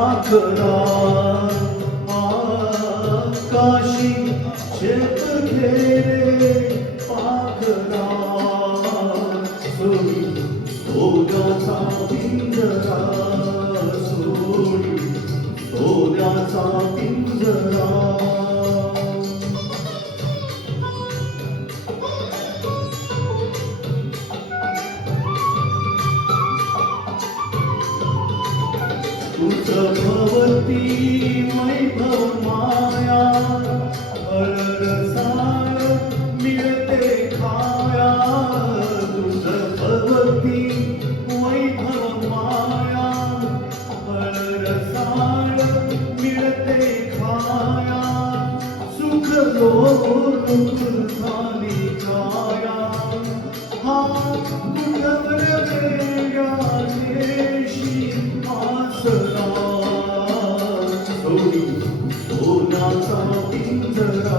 पाखरा आकाशी शेत खेळे पाखरा सोडी सोन्याचा पिंजरा सोडी सोन्याचा पिंजरा तुझ भवती वैभव माया रसाळ मिळते खाया तुझ भवती वैभव माया रसाळ मिळते खाया सुख लोक झाली काया हा कुठवर वेगळा देशी आसरा सोडी सोन्याचा पिंजरा